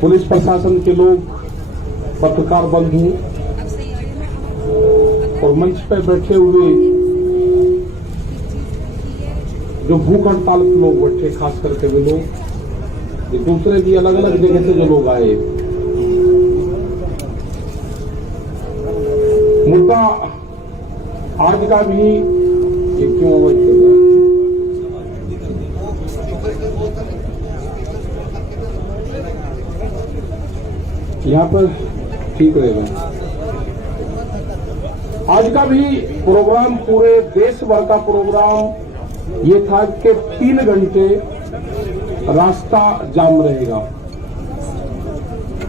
Police प्रशासन के लोग, पत्रकार बंधु और मंच पर बैठे हुए जो भूख हड़ताल के लोग बैठे, खास करके वे लोग, ये दूसरे भी अलग अलग जगह से जो लोग आए। मुद्दा आज का भी ये क्यों यहाँ पर ठीक रहेगा। आज का भी प्रोग्राम, पूरे देश भर का प्रोग्राम ये था कि 3 घंटे रास्ता जाम रहेगा।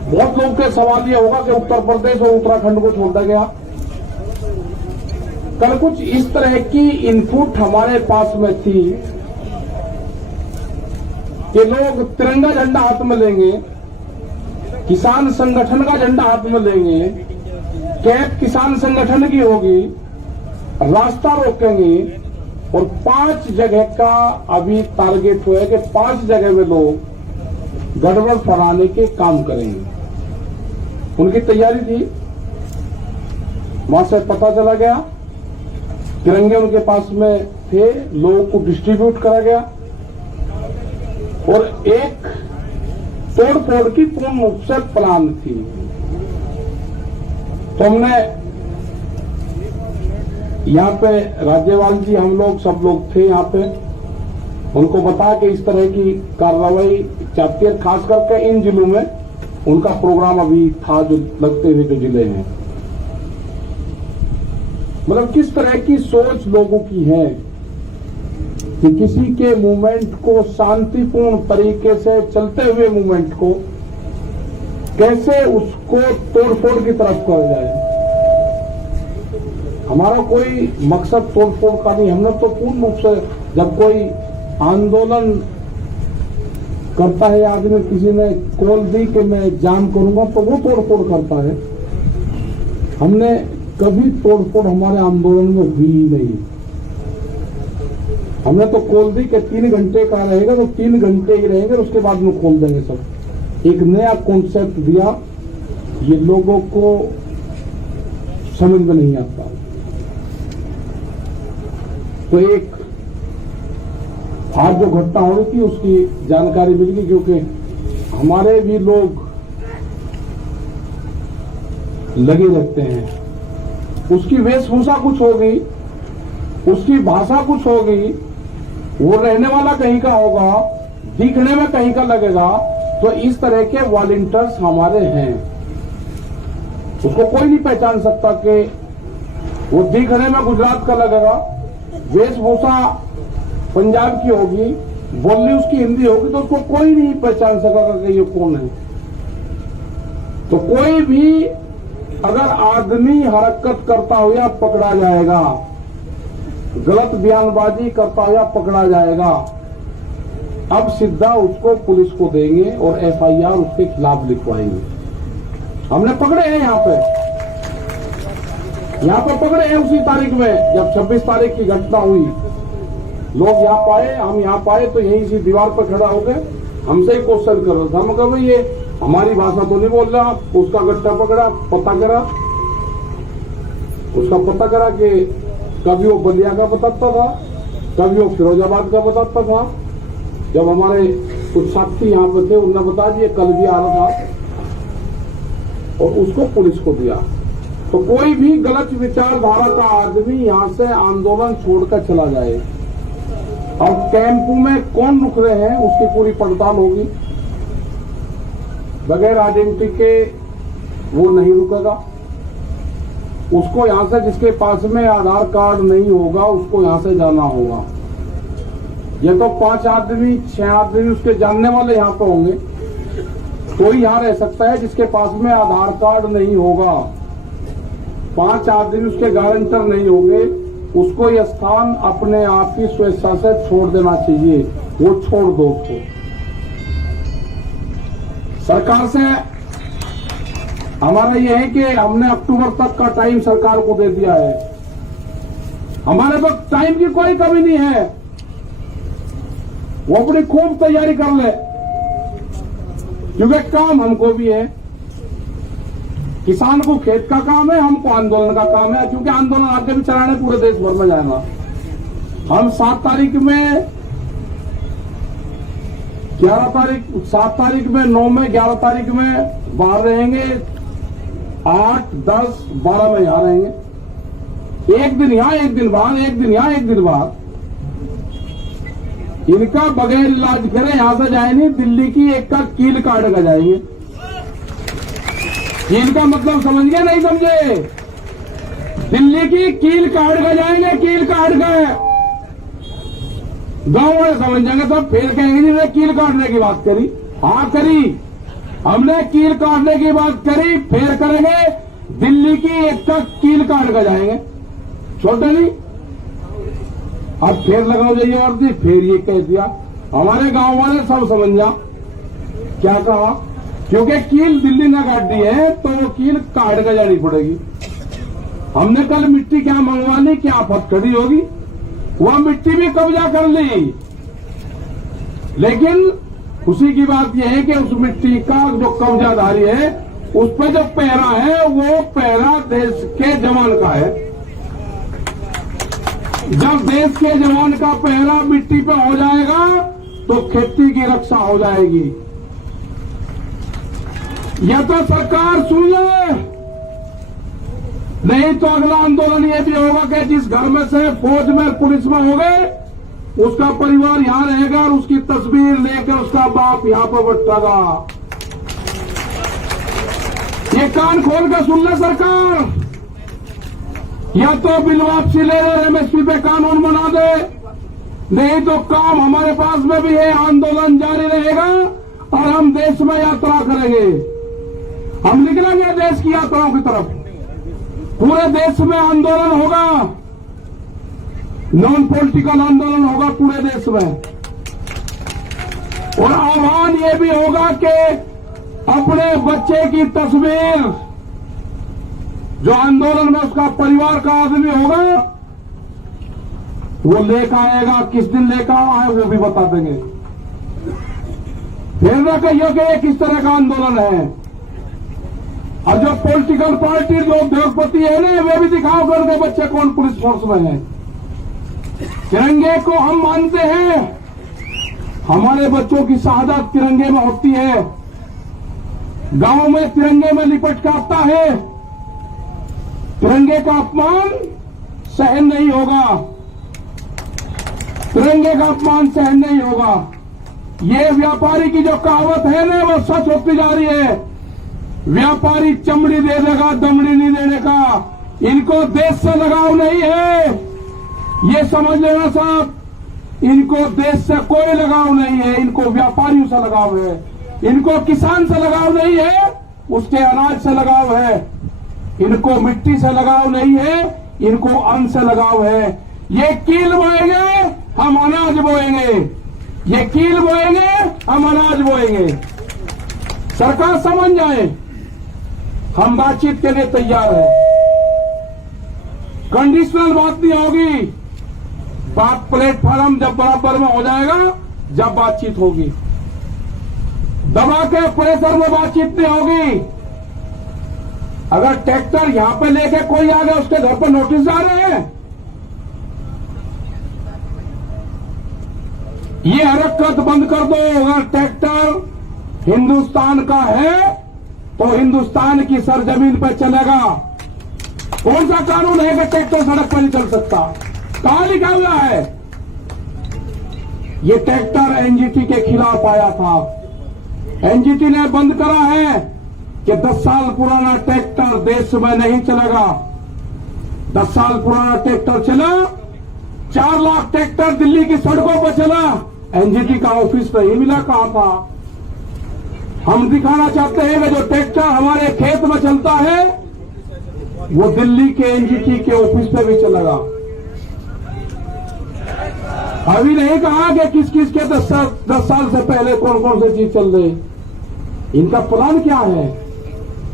बहुत लोग के सवाल ये होगा कि उत्तर प्रदेश और उत्तराखंड को छोड़ दिया गया। कल कुछ इस तरह की इनपुट हमारे पास में थी कि लोग तिरंगा झंडा हाथ में लेंगे, किसान संगठन का झंडा हाथ में लेंगे, कैब किसान संगठन की होगी, रास्ता रोकेंगे और 5 जगह का अभी टारगेट हुआ है कि 5 जगह में लोग गड़बड़ फैलाने के काम करेंगे। उनकी तैयारी थी। वहां से पता चला गया, तिरंगे उनके पास में थे, लोगों को डिस्ट्रीब्यूट करा गया और एक तोड़ फोड़ की पूर्ण रूप से प्लान थी। तो हमने यहाँ पे राज्यपाल जी, हम लोग सब लोग थे यहाँ पे, उनको बता के इस तरह की कार्रवाई चाहती है। खास करके इन जिलों में उनका प्रोग्राम अभी था, जो लगते हुए जो जिले हैं, मतलब किस तरह की सोच लोगों की है कि किसी के मूवमेंट को, शांतिपूर्ण तरीके से चलते हुए मूवमेंट को कैसे उसको तोड़फोड़ की तरफ कर जाए। हमारा कोई मकसद तोड़फोड़ का नहीं। हमने तो पूर्ण रूप से, जब कोई आंदोलन करता है आदमी, किसी ने कॉल दी कि मैं जाम करूंगा, तो वो तोड़फोड़ करता है। हमने कभी तोड़फोड़ हमारे आंदोलन में हुई ही नहीं। हमने तो कॉल दी कि 3 घंटे का रहेगा तो 3 घंटे ही रहेंगे, उसके बाद में खोल देंगे सब। एक नया कॉन्सेप्ट दिया, ये लोगों को समझ में नहीं आता। तो एक आज जो घटना हो रही थी उसकी जानकारी मिल गई, क्योंकि हमारे भी लोग लगे रहते हैं। उसकी वेशभूषा कुछ होगी, उसकी भाषा कुछ होगी, वो रहने वाला कहीं का होगा, दिखने में कहीं का लगेगा। तो इस तरह के वॉलंटियर्स हमारे हैं। उसको कोई नहीं पहचान सकता कि वो दिखने में गुजरात का लगेगा, वेशभूषा पंजाब की होगी, बोली उसकी हिंदी होगी, तो उसको कोई नहीं पहचान सकेगा कि ये कौन है। तो कोई भी अगर आदमी हरकत करता हुआ पकड़ा जाएगा, गलत बयानबाजी करता हुआ पकड़ा जाएगा, अब सीधा उसको पुलिस को देंगे और एफआईआर उसके खिलाफ लिखवाएंगे। हमने पकड़े हैं यहाँ पे पकड़े हैं उसी तारीख में, जब 26 तारीख की घटना हुई। लोग यहाँ पाए, हम यहाँ पाए तो यहीं सी दीवार पर खड़ा हो गए, हमसे ही क्वेश्चन कर रहा था। हम कहा ये हमारी भाषा तो नहीं बोल रहा। उसका गट्टा पकड़ा, पता करा, उसका पता करा कि कभी वो बलिया का बताता था, कभी वो फिरोजाबाद का बताता था। जब हमारे कुछ साथी यहाँ पे थे, उन्होंने बता दिया कल भी आ रहा था, और उसको पुलिस को दिया। तो कोई भी गलत विचारधारा का आदमी यहाँ से आंदोलन छोड़कर चला जाए, और कैंप में कौन रुक रहे हैं उसकी पूरी पड़ताल होगी। बगैर आइडेंटिटी के वो नहीं रुकेगा। उसको यहां से, जिसके पास में आधार कार्ड नहीं होगा, उसको यहां से जाना होगा। ये तो 5 आदमी 6 आदमी उसके जानने वाले यहां पे होंगे, कोई यहां रह सकता है जिसके पास में आधार कार्ड नहीं होगा। 5 आदमी उसके गारंटर नहीं होंगे, उसको यह स्थान अपने आप ही स्वेच्छा से छोड़ देना चाहिए। वो छोड़ दो उसको। सरकार से हमारा यह है कि हमने अक्टूबर तक का टाइम सरकार को दे दिया है। हमारे पास टाइम की कोई कमी नहीं है, वो अपनी खूब तैयारी कर ले। क्योंकि काम हमको भी है, किसान को खेत का काम है, हमको आंदोलन का काम है, क्योंकि आंदोलन आगे भी चलाने पूरे देश भर में जाएगा। हम 7 तारीख में 9 में 11 तारीख में बाहर रहेंगे, 8, 10, 12 में यहां रहेंगे। एक दिन यहां, एक दिन बाहर, एक दिन यहां, एक दिन बाहर। इनका बगैर इलाज करे यहां से जाए नहीं, दिल्ली की एक का कील काट कर जाएंगे। कील का मतलब समझ गए नहीं समझे? दिल्ली की कील काट कर जाएंगे, कील काट कर। गांव वाले समझ जाएंगे तो फिर कहेंगे जी ने कील काटने की बात करी। हाँ करी, हमने कील काटने की बात करी, फिर करेंगे दिल्ली की एक का कील काट कर जाएंगे। छोटे नहीं, अब फिर लगाओ जाइए वर्दी, फिर ये कह दिया। हमारे गांव वाले सब समझ जा क्या कहा, क्योंकि कील दिल्ली ने काट दी है तो वो कील काट कर जानी पड़ेगी। हमने कल मिट्टी क्या मंगवा ली, क्या फटकड़ी होगी, वह मिट्टी भी कब्जा कर ली। लेकिन खुशी की बात यह है कि उस मिट्टी का जो कब्जाधारी है, उस पर जो पहरा है, वो पहरा देश के जवान का है। जब देश के जवान का पहरा मिट्टी पे हो जाएगा तो खेती की रक्षा हो जाएगी। यह तो सरकार सुन ले, नहीं तो अगला आंदोलन यह भी होगा कि जिस घर में से फौज में पुलिस में हो गए, उसका परिवार यहां रहेगा और उसकी तस्वीर लेकर उसका बाप यहां पर बैठेगा। ये कान खोल कर सुन ले सरकार, या तो बिल वापसी ले ले, एमएसपी पे कानून बना दे, नहीं तो काम हमारे पास में भी है, आंदोलन जारी रहेगा और हम देश में यात्रा करेंगे। हम निकलेंगे देश की यात्राओं की तरफ, पूरे देश में आंदोलन होगा, नॉन पॉलिटिकल आंदोलन होगा पूरे देश में। और आह्वान ये भी होगा कि अपने बच्चे की तस्वीर, जो आंदोलन में उसका परिवार का आदमी होगा, वो लेकर आएगा। किस दिन लेकर आए वो भी बता देंगे। फिर न कहिए कि ये किस तरह का आंदोलन है। और जो पॉलिटिकल पार्टी, जो उद्योगपति है ना, वे भी दिखाओ कर के बच्चे कौन पुलिस फोर्स में है। तिरंगे को हम मानते हैं, हमारे बच्चों की शहादत तिरंगे में होती है, गांव में तिरंगे में लिपट कर आता है। तिरंगे का अपमान सहन नहीं होगा, तिरंगे का अपमान सहन नहीं होगा। ये व्यापारी की जो कहावत है ना, वो सच होती जा रही है। व्यापारी चमड़ी दे देगा, दमड़ी नहीं देने का। इनको देश से लगाव नहीं है, ये समझ लेना साहब। इनको देश से कोई लगाव नहीं है, इनको व्यापारियों से लगाव है। इनको किसान से लगाव नहीं है, उसके अनाज से लगाव है। इनको मिट्टी से लगाव नहीं है, इनको अन्न से लगाव है। ये कील बोएंगे, हम अनाज बोएंगे। ये कील बोएंगे, हम अनाज बोएंगे। सरकार समझ जाए, हम बातचीत के लिए तैयार हैं। कंडीशनल बात नहीं होगी, बात प्लेटफॉर्म जब बराबर में हो जाएगा, जब बातचीत होगी। दबा के प्रेशर में बातचीत नहीं होगी। अगर ट्रैक्टर यहां पे लेके कोई आ गया, उसके घर पर नोटिस जा रहे हैं। ये हरकत बंद कर दो। अगर ट्रैक्टर हिंदुस्तान का है तो हिंदुस्तान की सरजमीन पर चलेगा। कौन सा कानून है कि ट्रैक्टर सड़क पर नहीं चल सकता? कहां लिखा हुआ है? ये ट्रैक्टर एनजीटी के खिलाफ आया था। एनजीटी ने बंद करा है कि 10 साल पुराना ट्रैक्टर देश में नहीं चलेगा। 10 साल पुराना ट्रैक्टर चला, 4 लाख ट्रैक्टर दिल्ली की सड़कों पर चला, एनजीटी का ऑफिस नहीं मिला। कहां था? हम दिखाना चाहते हैं कि जो ट्रैक्टर हमारे खेत में चलता है, वो दिल्ली के एनजीटी के ऑफिस पे भी चलेगा। अभी नहीं कहा कि किस किस के 10 साल से पहले कौन कौन सी चीज चल रही। इनका प्लान क्या है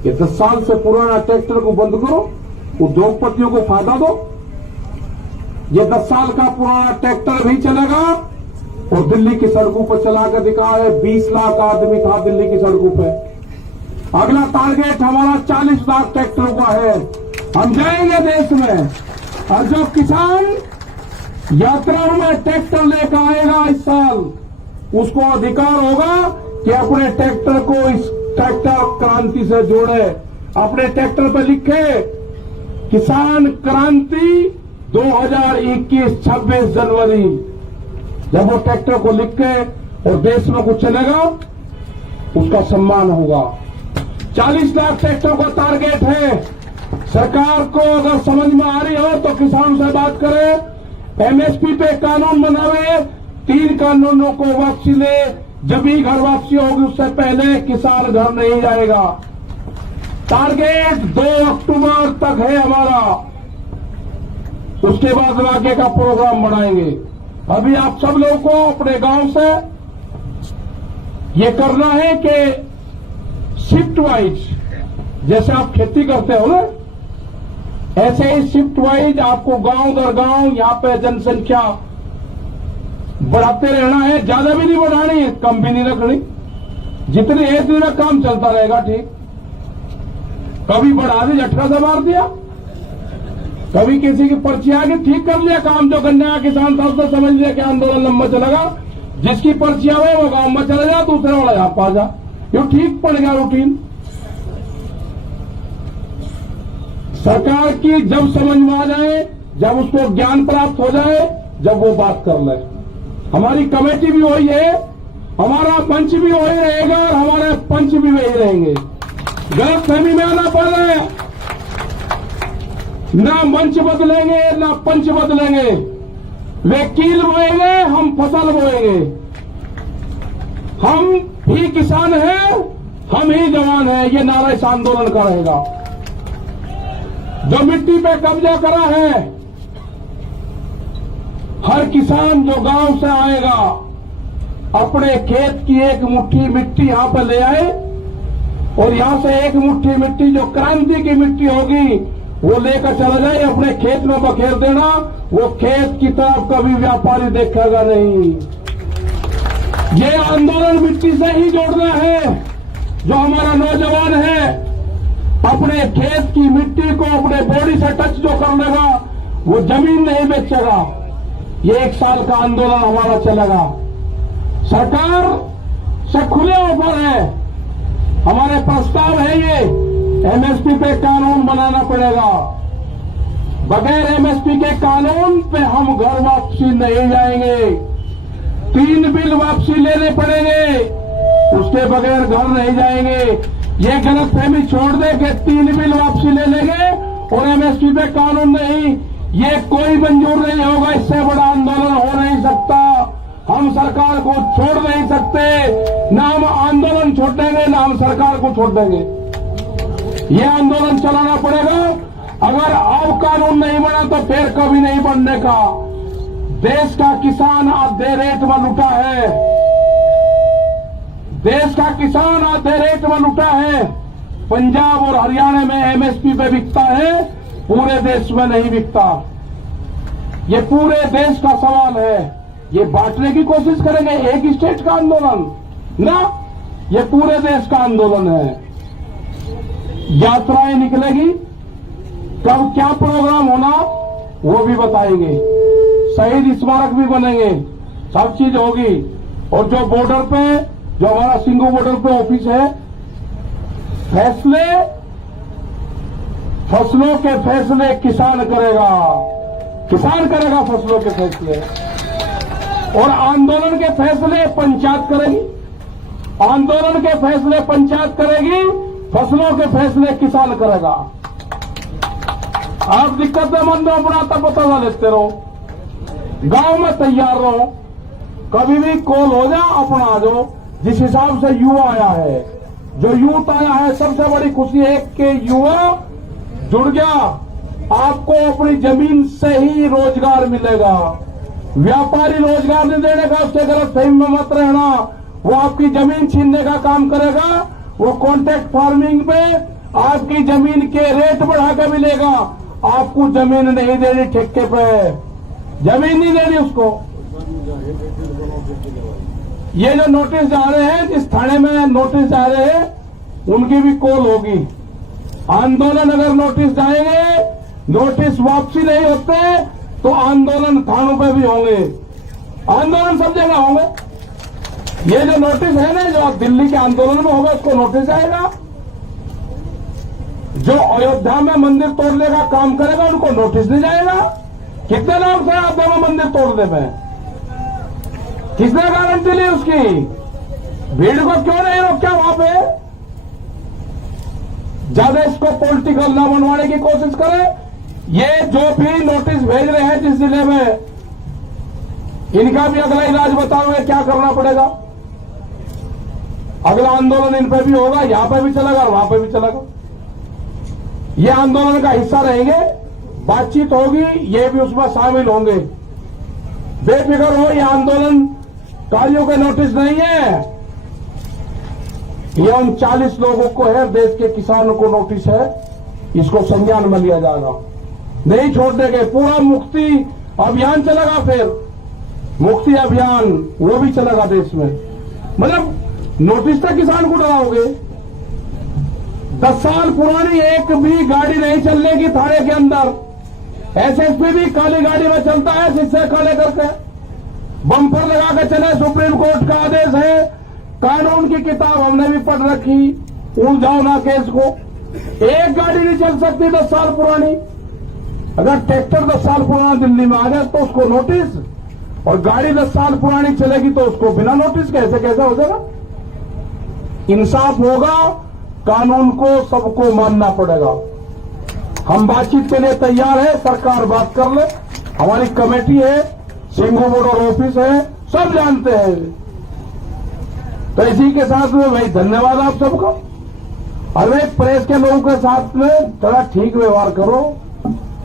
कि 10 साल से पुराना ट्रैक्टर को बंद करो, उद्योगपतियों को फायदा दो। ये 10 साल का पुराना ट्रैक्टर भी चलेगा और दिल्ली की सड़कों पर चला कर दिखाए 20 लाख आदमी था दिल्ली की सड़कों पे। अगला टारगेट हमारा 40 लाख ट्रैक्टरों का है। हम जाएंगे देश में, और जो किसान यात्राओं में ट्रैक्टर लेकर आएगा इस साल, उसको अधिकार होगा कि अपने ट्रैक्टर को इस ट्रैक्टर क्रांति से जोड़े। अपने ट्रैक्टर पर लिखे किसान क्रांति 2021 26 जनवरी। जब वो ट्रैक्टर को लिख के और देश में कुछ चलेगा, उसका सम्मान होगा। 40 लाख ट्रैक्टर का टारगेट है। सरकार को अगर समझ में आ रही हो तो किसान से बात करें, एमएसपी पे कानून बनावे, 3 कानूनों को वापसी ले। जब भी घर वापसी होगी उससे पहले किसान घर नहीं जाएगा। टारगेट 2 अक्टूबर तक है हमारा, उसके बाद आगे का प्रोग्राम बनाएंगे। अभी आप सब लोगों को अपने गांव से ये करना है कि शिफ्ट वाइज, जैसे आप खेती करते हो ना, ऐसे ही शिफ्ट वाइज आपको गांव दर गांव यहाँ पे जनसंख्या बढ़ाते रहना है। ज्यादा भी नहीं बढ़ानी है, कम भी नहीं रखनी। जितनी एक दिन में काम चलता रहेगा, ठीक। कभी बढ़ा दी, झटका से मार दिया, कभी किसी की पर्ची आ गई, ठीक कर लिया काम। जो गन्ने का किसान था उसने समझ लिया कि आंदोलन लंबा चलेगा, जिसकी पर्ची आवे वो गांव में चले जा, दूसरे वाला यहां पा जा। ये ठीक पड़ गया रूटीन। सरकार की जब समझ में आ जाए, जब उसको ज्ञान प्राप्त हो जाए, जब वो बात कर ले। हमारी कमेटी भी वही है, हमारा मंच भी वही रहेगा और हमारे पंच भी वही रहेंगे। गलत फहमी में आना पड़ रहा है, ना मंच बदलेंगे ना पंच बदलेंगे। वे कील बोएंगे, हम फसल बोएंगे। हम ही किसान हैं, हम ही जवान हैं, ये नारा इस आंदोलन का रहेगा। जो मिट्टी पे कब्जा करा है, हर किसान जो गांव से आएगा अपने खेत की एक मुट्ठी मिट्टी यहां पर ले आए, और यहां से एक मुट्ठी मिट्टी जो क्रांति की मिट्टी होगी वो लेकर चला जाए, अपने खेत में बखेर देना। वो खेत की तरफ कभी व्यापारी देखेगा नहीं। ये आंदोलन मिट्टी से ही जोड़ना है। जो हमारा नौजवान है अपने खेत की मिट्टी को अपने बॉडी से टच जो कर लेगा, वो जमीन नहीं बेचेगा। ये 1 साल का आंदोलन हमारा चलेगा। सरकार से खुले ऑफर है, हमारे प्रस्ताव है ये, एमएसपी पे कानून बनाना पड़ेगा। बगैर एमएसपी के कानून पे हम घर वापसी नहीं जाएंगे। 3 बिल वापसी लेने पड़ेंगे, उसके बगैर घर नहीं जाएंगे। ये गलतफहमी छोड़ दे कि 3 बिल वापसी ले लेंगे और एमएसपी पे कानून नहीं, ये कोई मंजूर नहीं होगा। इससे बड़ा आंदोलन हो नहीं सकता। हम सरकार को छोड़ नहीं सकते, ना हम आंदोलन छोड़ेंगे ना हम सरकार को छोड़ देंगे। ये आंदोलन चलाना पड़ेगा। अगर अब कानून नहीं बना तो फिर कभी नहीं बनने का। देश का किसान आधे रेट में लुटा है, देश का किसान आधे रेट में लुटा है। पंजाब और हरियाणा में एमएसपी पे बिकता है, पूरे देश में नहीं बिकता। ये पूरे देश का सवाल है। ये बांटने की कोशिश करेंगे एक स्टेट का आंदोलन ना, ये पूरे देश का आंदोलन है। यात्राएं निकलेगी, कब क्या प्रोग्राम होना वो भी बताएंगे। शहीद स्मारक भी बनेंगे, सब चीज होगी। और जो बॉर्डर पे, जो हमारा सिंगू बॉर्डर पे ऑफिस है, फैसले, फसलों के फैसले किसान करेगा, किसान करेगा फसलों के फैसले। और आंदोलन के फैसले पंचायत करेगी, आंदोलन के फैसले पंचायत करेगी, फसलों के फैसले किसान करेगा। आप दिक्कतें मंद हो, अपना तब बता लेते रहो, गांव में तैयार रहो, कभी भी कॉल हो जा, अपना आ जाओ। जिस हिसाब से युवा आया है, जो यूथ आया है, सबसे बड़ी खुशी है कि युवा जुड़ गया। आपको अपनी जमीन से ही रोजगार मिलेगा। व्यापारी रोजगार नहीं देने का, उसके गलतफहमी में मत रहना। वो आपकी जमीन छीनने का काम करेगा। वो कॉन्ट्रैक्ट फार्मिंग पे आपकी जमीन के रेट बढ़ाकर मिलेगा। आपको जमीन नहीं देनी, ठेके पे जमीन नहीं देनी उसको। ये जो नोटिस जा रहे हैं, जिस थाने में नोटिस जा रहे हैं उनकी भी कॉल होगी। आंदोलन अगर नोटिस जाएंगे, नोटिस वापसी नहीं होते तो आंदोलन थानों पे भी होंगे, आंदोलन सब जगह होंगे। ये जो नोटिस है ना, जो दिल्ली के आंदोलन में होगा उसको नोटिस आएगा। जो अयोध्या में मंदिर तोड़ने का काम करेगा उनको नोटिस नहीं जाएगा। कितने लोग थे अयोध्या में मंदिर तोड़ने में? किसने गारंटी ली उसकी? भीड़ को क्यों नहीं रोका वहां पे? ज्यादा इसको पॉलिटिकल ना बनवाने की कोशिश करें। ये जो भी नोटिस भेज रहे हैं जिस जिले में, इनका भी अगला इलाज बताओगे क्या करना पड़ेगा। अगला आंदोलन इन पे भी होगा, यहां पे भी चलेगा और वहां पे भी चलेगा। ये आंदोलन का हिस्सा रहेंगे, बातचीत होगी, ये भी उसमें शामिल होंगे। बेफिक्र हो, ये आंदोलन कारियों के नोटिस नहीं है, ये उन 40 लोगों को है, देश के किसानों को नोटिस है। इसको संज्ञान में लिया जाएगा, नहीं छोड़ देंगे। पूरा मुक्ति अभियान चलेगा, फिर मुक्ति अभियान वो भी चलेगा देश में। मतलब नोटिस तक किसान को डराओगे। 10 साल पुरानी एक भी गाड़ी नहीं चलने की थाने के अंदर। एसएसपी भी काली गाड़ी में चलता है, शीशे काले करके बम्पर लगा के चले। सुप्रीम कोर्ट का आदेश है, कानून की किताब हमने भी पढ़ रखी, उलझाओ ना केस को। एक गाड़ी नहीं चल सकती 10 साल पुरानी। अगर ट्रैक्टर 10 साल पुराना दिल्ली में आ जाए तो उसको नोटिस, और गाड़ी 10 साल पुरानी चलेगी तो उसको बिना नोटिस कैसे हो जाएगा? इंसाफ होगा, कानून को सबको मानना पड़ेगा। हम बातचीत के लिए तैयार है, सरकार बात कर ले, हमारी कमेटी है, सिंघू बॉर्डर ऑफिस है, सब जानते हैं। तो इसी के साथ में भाई धन्यवाद आप सबको। और भाई प्रेस के लोगों के साथ में थोड़ा ठीक व्यवहार करो।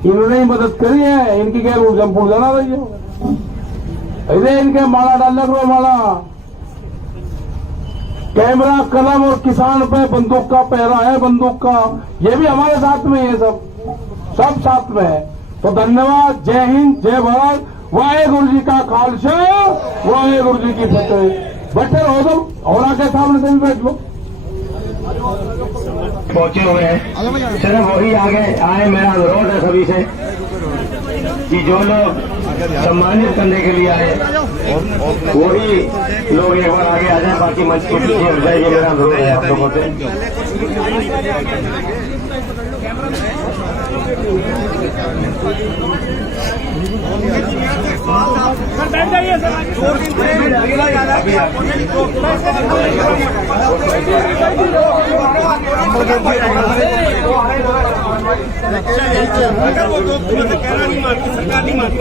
इन्होंने ही मदद करी है, इनकी क्या जमपुर जाना रही है। अरे इनके माला डालने करो, माला कैमरा कलम और किसान पे बंदूक का पहरा है, बंदूक का। ये भी हमारे साथ में है, सब साथ में है। तो धन्यवाद, जय हिंद, जय भारत, वाहेगुरु जी का खालसा, वाहेगुरु जी की फतेह। बैठे रहो तुम, और आके सामने से भी बैठ लो। पहुंचे हुए हैं, सिर्फ वही आगे आए। मेरा अनुरोध है सभी से कि जो लोग सम्मानित करने के लिए आए वही लोग एक बार आगे आ जाए, बाकी मंच के पीछे हट जाइए। मेरा अनुरोध है आप लोगों से। बैठ जाइए सर।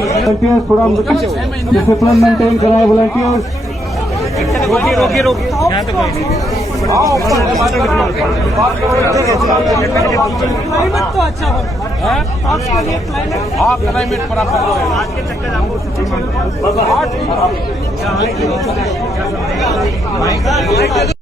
वॉलंटियर्स थोड़ा डिसिप्लिन मेंटेन कराए। वॉलंटियर्स रोकिए यहाँ तक क्लाइमेट तो अच्छा हो, क्लाइमेट बराबर आज के चक्कर आपको